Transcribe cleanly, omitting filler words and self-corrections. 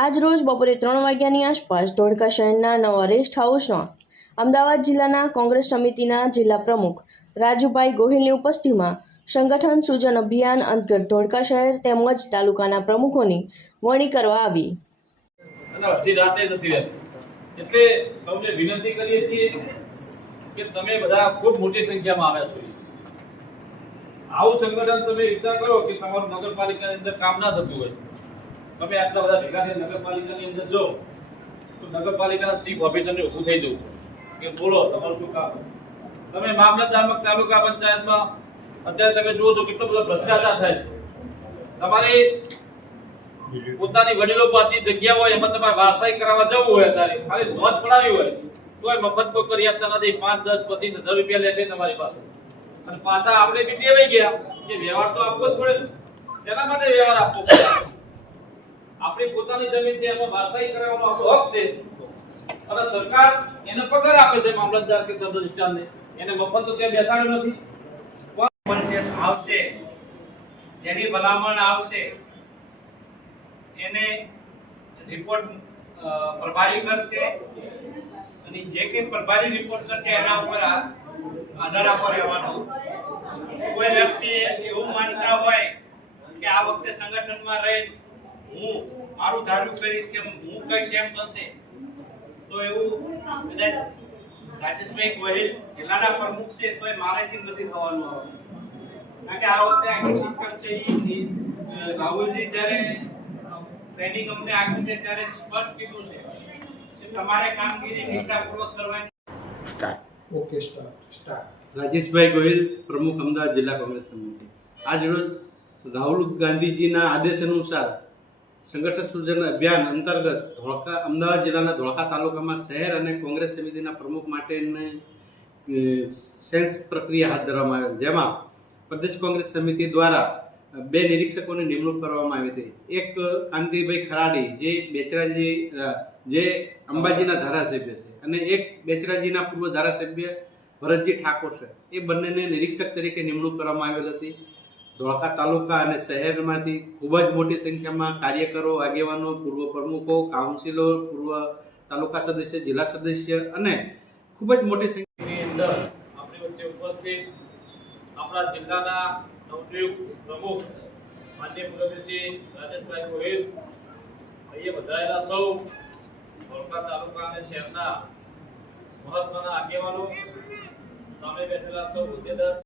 આજ રોજ બપોરે 3 વાગ્યાની આસપાસ ધોળકા શહેરના નવા રેસ્ટ હાઉસમાં અમદાવાદ જિલ્લાના કોંગ્રેસ સમિતિના જિલ્લા પ્રમુખ રાજુભાઈ ગોહિલની ઉપસ્થિતિમાં સંગઠન સૂજન અભિયાન અંતર્ગત ધોળકા શહેર તેમજ તાલુકાના પ્રમુખોની વરણી કરવા આવી. અડધી રાતે નથી રહેશે એટલે સૌને વિનંતી કરીએ છીએ કે તમે બધા ખૂબ મોટી સંખ્યામાં આવ્યા છો. આવું સંગઠન તમે વિચાર કરો કે તમારું નગરપાલિકાની અંદર કામ ના થતું હોય, તમે આટલા બધા ભેગા થઈને નગરપાલિકાની અંદર જો તો નગરપાલિકાના ચીફ ઓફિસરને ઊભું થઈ જવું કે બોલો તમારું શું કામ. તમે મામલતદારમાં તાલુકા પંચાયતમાં અત્યારે તમે જુઓ તો કેટલો બધો ભ્રષ્ટાચાર થાય છે. તમારે પોતાની વડીલો પાસેની જગ્યા હોય એમાં તમારે વારસાઈ કરાવવા જવું હોય, અત્યારે ખાલી નોંધ પડાવી હોય તોય મફત કોઈ કરી આપતા નથી. 5, 10, 25 હજાર રૂપિયા લે છે તમારી પાસે. અને પાછા આપણે બી ટેવાઈ ગયા કે વ્યવહાર તો આપવો જ પડે. શેના માટે વ્યવહાર આપવો પડે? આપણી પોતાની જમીન છે એમાં વારસાઈ કરાવવાનો આપણો હક છે અને સરકાર એને પગાર આપે છે મામલતદાર કે સબ રજિસ્ટ્રારને. એને મફત તો ત્યાં બેસાડ્યો નથી. પંચાયત આવશે, જેની ભલામણ આવશે એને રિપોર્ટ પ્રભારી કરશે અને જે કે પ્રભારી રિપોર્ટ કરશે એના ઉપર આધાર આપવા રહેવાનો. કોઈ વ્યક્તિ એવું માનતા હોય કે આ વખતે સંગઠનમાં રહી હું મારું ધાર્યું કરીશ કે હું કઈશ એમ થશે, તો એવું કદાચ રાજેશભાઈ ગોહિલ જિલ્લાના પ્રમુખ છે તો મારેથી નથી થવાનું. કારણ કે આ વખતે આખી સિસ્ટમ છે એ રાહુલજી જ્યારે ટ્રેનિંગ અમને આપી છે ત્યારે સ્પષ્ટ કીધું છે કે તમારે કામગીરી નિષ્ઠાપૂર્વક કરવાની. Okay, start. રાજેશભાઈ ગોહિલ, પ્રમુખ અમદાવાદ જિલ્લા કોંગ્રેસ સમિતિ. આજ રોજ રાહુલ ગાંધીજીના આદેશ અનુસાર સંગઠન સૂજન અભિયાન અંતર્ગત અમદાવાદ જિલ્લાના ધોળકા તાલુકામાં શહેર અને કોંગ્રેસ સમિતિના પ્રમુખ માટેની સેન્સ પ્રક્રિયા હાથ ધરવામાં આવેલ, જેમાં પ્રદેશ કોંગ્રેસ સમિતિ દ્વારા 2 નિરીક્ષકોની નિમણૂક કરવામાં આવી હતી. એક કાંતિભાઈ ખરાડી જે બેચરાજી જે અંબાજીના ધારાસભ્ય છે અને એક બેચરાજીના પૂર્વ ધારાસભ્ય ભરતજી ઠાકોર છે. એ બંનેને નિરીક્ષક તરીકે નિમણૂક કરવામાં આવેલ હતી. ધોળકા તાલુકા અને શહેરમાંથી ખૂબ જ મોટી સંખ્યામાં કાર્યકરો, આગેવાનો, પૂર્વ પ્રમુખો, કાઉન્સિલર, પૂર્વ તાલુકા સદસ્ય, જિલ્લા સદસ્ય અને ખૂબ જ મોટી સંખ્યાની અંદર આપણી વચ્ચે ઉપસ્થિત આપણા જિલ્લાના નવનિયુક્ત પ્રમુખ માનનીય મુરબ્બી રાજેશભાઈ ગોહિલ, અહીંયા વધારેલા સૌ ધોળકા તાલુકા અને શહેરના મહત્વના આગેવાનો, સામે બેઠેલા સૌ હોદ્દેદાર